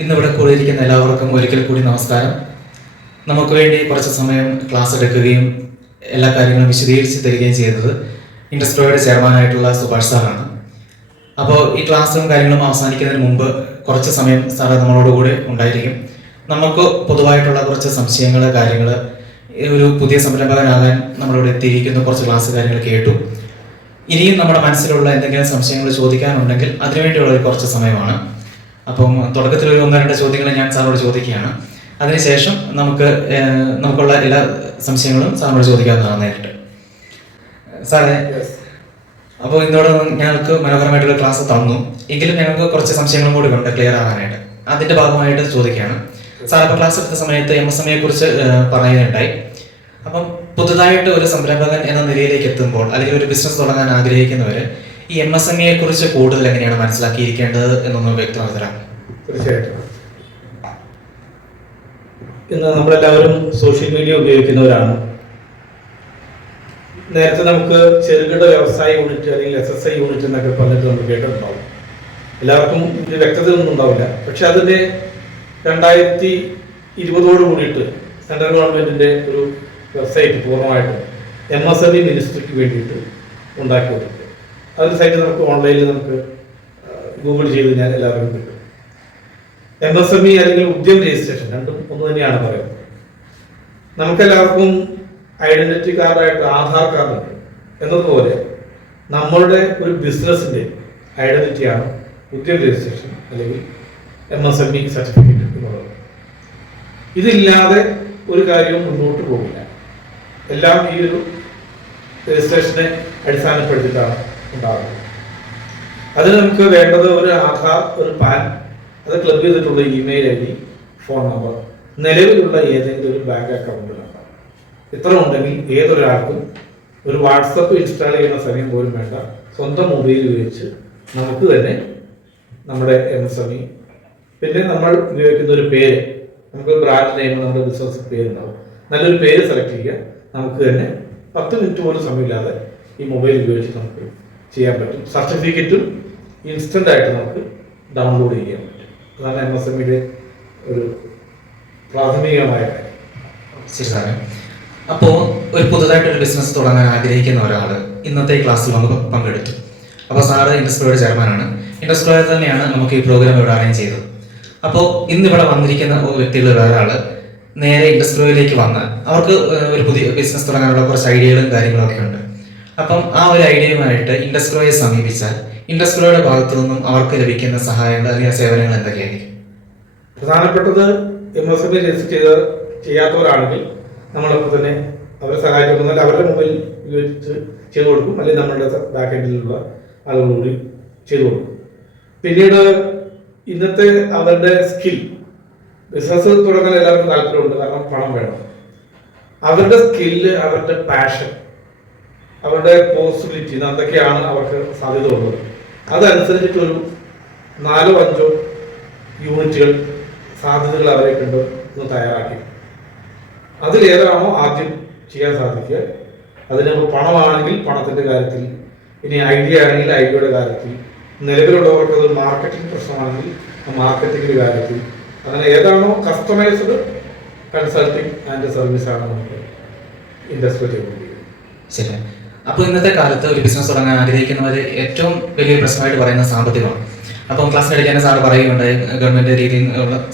ഇന്നിവിടെ കൂടിയിരിക്കുന്ന എല്ലാവർക്കും ഒരിക്കൽ കൂടി നമസ്കാരം. നമുക്ക് വേണ്ടി കുറച്ച് സമയം ക്ലാസ് എടുക്കുകയും എല്ലാ കാര്യങ്ങളും വിശദീകരിച്ച് തരികയും ചെയ്തത് ഇൻഡസ്ട്രിയുടെ ചെയർമാനായിട്ടുള്ള സുഭാഷ് സാറാണ്. അപ്പോൾ ഈ ക്ലാസ്സും കാര്യങ്ങളും അവസാനിക്കുന്നതിന് മുമ്പ് കുറച്ച് സമയം സാറ് നമ്മളോടുകൂടെ ഉണ്ടായിരിക്കും. നമുക്ക് പൊതുവായിട്ടുള്ള കുറച്ച് സംശയങ്ങൾ, കാര്യങ്ങൾ, ഒരു പുതിയ സംരംഭകനാകാൻ നമ്മളിവിടെ എത്തിയിരിക്കുന്ന കുറച്ച് ക്ലാസ് കാര്യങ്ങൾ കേട്ടു. ഇനിയും നമ്മുടെ മനസ്സിലുള്ള എന്തെങ്കിലും സംശയങ്ങൾ ചോദിക്കാനുണ്ടെങ്കിൽ അതിനുവേണ്ടിയുള്ള കുറച്ച് സമയമാണ്. അപ്പം തുടക്കത്തിൽ ഒരു 1-2 ചോദ്യങ്ങൾ ഞാൻ സാറിനോട് ചോദിക്കുകയാണ്. അതിനുശേഷം നമുക്കുള്ള എല്ലാ സംശയങ്ങളും സാറിനോട് ചോദിക്കാവുന്നതാണ് നേരിട്ട്. സാറേ, അപ്പോൾ ഇന്നോട് ഞങ്ങൾക്ക് മനോഹരമായിട്ടുള്ള ക്ലാസ് തന്നു. എങ്കിലും ഞങ്ങൾക്ക് കുറച്ച് സംശയങ്ങളും കൂടി ഉണ്ട് ക്ലിയർ ആകാനായിട്ട്. അതിന്റെ ഭാഗമായിട്ട് ചോദിക്കുകയാണ്. സാർ ഇപ്പോൾ ക്ലാസ് എടുത്ത സമയത്ത് MSME കുറിച്ച് പറയുകയുണ്ടായി. അപ്പം പുതുതായിട്ട് ഒരു സംരംഭകൻ എന്ന നിലയിലേക്ക് എത്തുമ്പോൾ അല്ലെങ്കിൽ ഒരു ബിസിനസ് തുടങ്ങാൻ ആഗ്രഹിക്കുന്നവർ ഈ MSME കുറിച്ച് കൂടുതൽ എങ്ങനെയാണ് മനസ്സിലാക്കിയിരിക്കേണ്ടത് എന്നൊന്ന് വ്യക്തമാക്കി തരാം. തീർച്ചയായിട്ടും. ഇന്ന് നമ്മളെല്ലാവരും സോഷ്യൽ മീഡിയ ഉപയോഗിക്കുന്നവരാണ്. നേരത്തെ നമുക്ക് ചെറുകിട വ്യവസായ യൂണിറ്റ് അല്ലെങ്കിൽ SSI യൂണിറ്റ് എന്നൊക്കെ പറഞ്ഞിട്ട് നമുക്ക് കേട്ടിട്ടുണ്ടാവും. എല്ലാവർക്കും ഇത് വ്യക്തതയൊന്നും ഉണ്ടാവില്ല. പക്ഷെ അതിൻ്റെ 2020 കൂടിയിട്ട് സെൻട്രൽ ഗവൺമെൻറ്റിൻ്റെ ഒരു വെബ്സൈറ്റ് പൂർണ്ണമായിട്ടും MSME മിനിസ്ട്രിക്ക് വേണ്ടിയിട്ട് ഉണ്ടാക്കി കൊടുത്തു. അതൊരു സൈറ്റ് നമുക്ക് ഓൺലൈനിൽ നമുക്ക് ഗൂഗിൾ ചെയ്ത് കഴിഞ്ഞാൽ എല്ലാവർക്കും കിട്ടും. MSME അല്ലെങ്കിൽ ഉദ്യം രജിസ്ട്രേഷൻ രണ്ടും ഒന്ന് തന്നെയാണ് പറയുന്നത്. നമുക്കെല്ലാവർക്കും ഐഡന്റിറ്റി കാർഡായിട്ട് ആധാർ കാർഡ് ഉണ്ട് എന്നതുപോലെ നമ്മളുടെ ഒരു ബിസിനസിന്റെ ഐഡന്റിറ്റിയാണ് ഉദ്യം രജിസ്ട്രേഷൻ അല്ലെങ്കിൽ MSME സർട്ടിഫിക്കറ്റ് എന്നുള്ളത്. ഇതില്ലാതെ ഒരു കാര്യവും മുന്നോട്ട് പോകില്ല. എല്ലാം ഈ ഒരു രജിസ്ട്രേഷനെ അടിസ്ഥാനപ്പെടുത്തിയിട്ടാണ് ഉണ്ടാകുന്നത്. അതിന് നമുക്ക് വേണ്ടത് ഒരു ആധാർ, ഒരു പാൻ, അത് ക്ലബ് ചെയ്തിട്ടുള്ള ഇമെയിൽ ID, ഫോൺ നമ്പർ, നിലവിലുള്ള ഏതെങ്കിലും ഒരു ബാങ്ക് അക്കൗണ്ട് നമ്പർ. ഇത്ര ഉണ്ടെങ്കിൽ ഏതൊരാൾക്കും ഒരു വാട്സപ്പ് ഇൻസ്റ്റാൾ ചെയ്യുന്ന സമയം പോലും വേണ്ട, സ്വന്തം മൊബൈൽ ഉപയോഗിച്ച് നമുക്ക് തന്നെ നമ്മുടെ MSME, പിന്നെ നമ്മൾ ഉപയോഗിക്കുന്ന ഒരു പേര്, നമുക്ക് ബ്രാൻഡ് നെയിം, നമ്മുടെ ബിസിനസ് പേരുണ്ടാവും, നല്ലൊരു പേര് സെലക്ട് ചെയ്യുക. നമുക്ക് തന്നെ 10 മിനിറ്റ് പോലും സമയമില്ലാതെ ഈ മൊബൈൽ ഉപയോഗിച്ച് നമുക്ക് ചെയ്യാൻ പറ്റും. സർട്ടിഫിക്കറ്റും ഇൻസ്റ്റന്റ് ആയിട്ട് നമുക്ക് ഡൗൺലോഡ് ചെയ്യാൻ പറ്റും. അതാണ് MSMEയുടെ ഒരു പ്രാഥമികമായ കാര്യം. ശരി സാറേ. അപ്പോൾ ഒരു പുതുതായിട്ടൊരു ബിസിനസ് തുടങ്ങാൻ ആഗ്രഹിക്കുന്ന ഒരാൾ ഇന്നത്തെ ക്ലാസ്സിൽ നമുക്ക് പങ്കെടുത്തു. അപ്പോൾ സാറ് ഇൻഡസ്ട്രിയുടെ ചെയർമാനാണ്. ഇൻഡസ്ട്രിയിൽ തന്നെയാണ് നമുക്ക് ഈ പ്രോഗ്രാം ഇവിടെ അറേഞ്ച് ചെയ്തത്. അപ്പോൾ ഇന്നിവിടെ വന്നിരിക്കുന്ന വ്യക്തികളിൽ ഒരാൾ നേരെ ഇൻഡസ്ട്രിയിലേക്ക് വന്ന് അവർക്ക് ഒരു പുതിയ ബിസിനസ് തുടങ്ങാനുള്ള കുറച്ച് ഐഡിയകളും കാര്യങ്ങളൊക്കെ ഉണ്ട്. അപ്പം ആ ഒരു ഐഡിയയുമായിട്ട് ഇൻഡസ്ട്രിയെ സമീപിച്ചാൽ ഇൻഡസ്ട്രിയുടെ ഭാഗത്തു നിന്നും അവർക്ക് ലഭിക്കുന്ന സഹായങ്ങൾ അല്ലെങ്കിൽ സേവനങ്ങൾ എന്തൊക്കെയായിരിക്കും? പ്രധാനപ്പെട്ടത് MSME രജിസ്റ്റർ ചെയ്യാത്തവരാണെങ്കിൽ നമ്മളപ്പോൾ തന്നെ അവരെ സഹായിക്കുന്നാൽ അവരുടെ മൊബൈൽ ഉപയോഗിച്ച് ചെയ്തു കൊടുക്കും, അല്ലെങ്കിൽ നമ്മളുടെ ബാക്ക് എൻഡിലുള്ള ആളുകളോട് ചെയ്തു കൊടുക്കും. പിന്നീട് ഇന്നത്തെ അവരുടെ സ്കിൽ, ബിസിനസ് തുടങ്ങാൻ എല്ലാവർക്കും താല്പര്യമുണ്ട്, കാരണം പണം വേണം. അവരുടെ സ്കില്ല്, അവരുടെ പാഷൻ, അവരുടെ പോസിബിലിറ്റി എന്തൊക്കെയാണ് അവർക്ക് സാധ്യത ഉള്ളത്, അതനുസരിച്ചിട്ടൊരു 4-5 യൂണിറ്റുകൾ സാധ്യതകൾ അവരെ കണ്ട് ഒന്ന് തയ്യാറാക്കി അതിലേതാണോ ആദ്യം ചെയ്യാൻ സാധിക്കുക. അതിന് പണമാണെങ്കിൽ പണത്തിൻ്റെ കാര്യത്തിൽ, ഇനി ഐഡിയ ആണെങ്കിൽ ഐഡിയയുടെ കാര്യത്തിൽ, നിലവിലുള്ളവർക്ക് അത് മാർക്കറ്റിംഗ് പ്രശ്നമാണെങ്കിൽ മാർക്കറ്റിംഗിൻ്റെ കാര്യത്തിൽ, അങ്ങനെ ഏതാണോ കസ്റ്റമൈസ്ഡ് കൺസൾട്ടിങ് ആൻഡ് സർവീസാണ് നമുക്ക് ഇൻഡസ്ട്രി ചെയ്തുകൊണ്ടിരിക്കുന്നത്. ശരി. അപ്പോൾ ഇന്നത്തെ കാലത്ത് ഒരു ബിസിനസ് തുടങ്ങാൻ ആഗ്രഹിക്കുന്നവർ ഏറ്റവും വലിയ പ്രശ്നമായിട്ട് പറയുന്ന സാമ്പത്തികമാണ്. അപ്പം ക്ലാസ്സിൽ എടുക്കാൻ സാറ് പറയുകയുണ്ടായി ഗവൺമെന്റ് രീതിയിൽ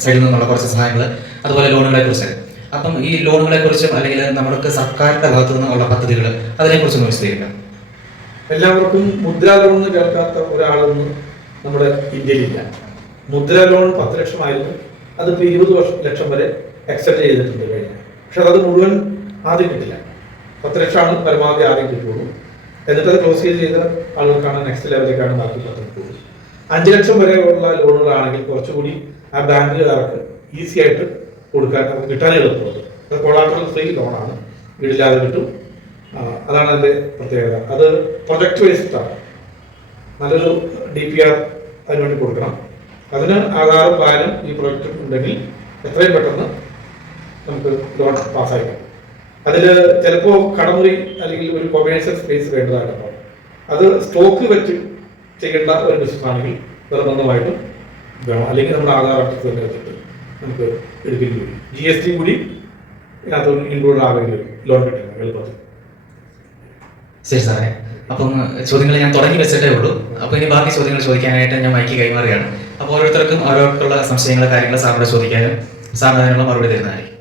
സൈഡിൽ നിന്നുള്ള കുറച്ച് സഹായങ്ങൾ, അതുപോലെ ലോണുകളെ കുറിച്ച്. അപ്പം ഈ ലോണുകളെ കുറിച്ചും അല്ലെങ്കിൽ നമ്മൾക്ക് സർക്കാരിന്റെ ഭാഗത്തു നിന്നുള്ള പദ്ധതികൾ, അതിനെക്കുറിച്ചൊന്ന് വിശദീകരിക്കാം. എല്ലാവർക്കും മുദ്രാ ലോൺ എന്ന് കേൾക്കാത്ത ഒരാളൊന്നും നമ്മുടെ ഇന്ത്യയിലില്ല. മുദ്രാ ലോൺ 10 ലക്ഷമായിരുന്നു, അതിപ്പോൾ 20 ലക്ഷം വരെ എക്സ്റ്റെൻഡ് ചെയ്തിട്ടുണ്ട് കഴിഞ്ഞ. പക്ഷെ അത് മുഴുവൻ ആദ്യം കിട്ടില്ല. 10 ലക്ഷമാണ് പരമാവധി ആദ്യം കിട്ടുള്ളൂ. എന്നിട്ട് അത് ക്ലോസ് ചെയ്ത ആളുകൾക്കാണ് നെക്സ്റ്റ് ലെവലിലേക്കാണ് ബാക്കി 10 കിട്ടുള്ളൂ. 5 ലക്ഷം വരെയുള്ള ലോണുകളാണെങ്കിൽ കുറച്ചുകൂടി ആ ബാങ്കുകാർക്ക് ഈസി ആയിട്ട് കൊടുക്കാൻ കിട്ടാനേ എളുപ്പമുണ്ട്. അത് കൊളാട്രൽ ഫ്രീ ലോണാണ്, വീടില്ലാതെ കിട്ടും. അതാണ് അതിൻ്റെ പ്രത്യേകത. അത് പ്രൊജക്ട് ബേസ്ഡാണ്. നല്ലൊരു DPR അതിനുവേണ്ടി കൊടുക്കണം. അതിന് ആധാറും പാനും ഈ പ്രൊജക്റ്റും ഉണ്ടെങ്കിൽ എത്രയും പെട്ടെന്ന് നമുക്ക് ലോൺ പാസ്സാക്കാം. അതിൽ ചിലപ്പോൾ കടമുറി അല്ലെങ്കിൽ ഒരു കൊമേഴ്സ്യൽ സ്പേസ് വേണ്ടതാണ്. അത് സ്റ്റോക്ക് വെച്ച് ചെയ്യേണ്ട ഒരു ബിസിനസ് ആണെങ്കിൽ നിർബന്ധമായിട്ടും വേണം, അല്ലെങ്കിൽ നമ്മുടെ ആധാർ അഡ്രസ് തന്നെ വെച്ചിട്ട് നമുക്ക് എടുക്കേണ്ടി വരും. GST കൂടി ഇതിനകത്ത് ഇൻക്ലൂഡ് ആവേണ്ടി വരും ലോൺ കിട്ടുന്നത് എളുപ്പത്തിൽ. ശരി സാറേ, അപ്പം ചോദ്യങ്ങൾ ഞാൻ തുടങ്ങി വെച്ചിട്ടേ ഉള്ളൂ. അപ്പോൾ ഇനി ബാക്കി ചോദ്യങ്ങൾ ചോദിക്കാനായിട്ട് ഞാൻ മൈക്ക് കൈമാറുകയാണ്. അപ്പോൾ ഓരോരുത്തർക്കും ഓരോരുത്തരുള്ള സംശയങ്ങളോ കാര്യങ്ങളോ സാറിനോട് ചോദിക്കാനും സാറിന് അതിനുള്ള മറുപടി തരുന്നതായിരിക്കും.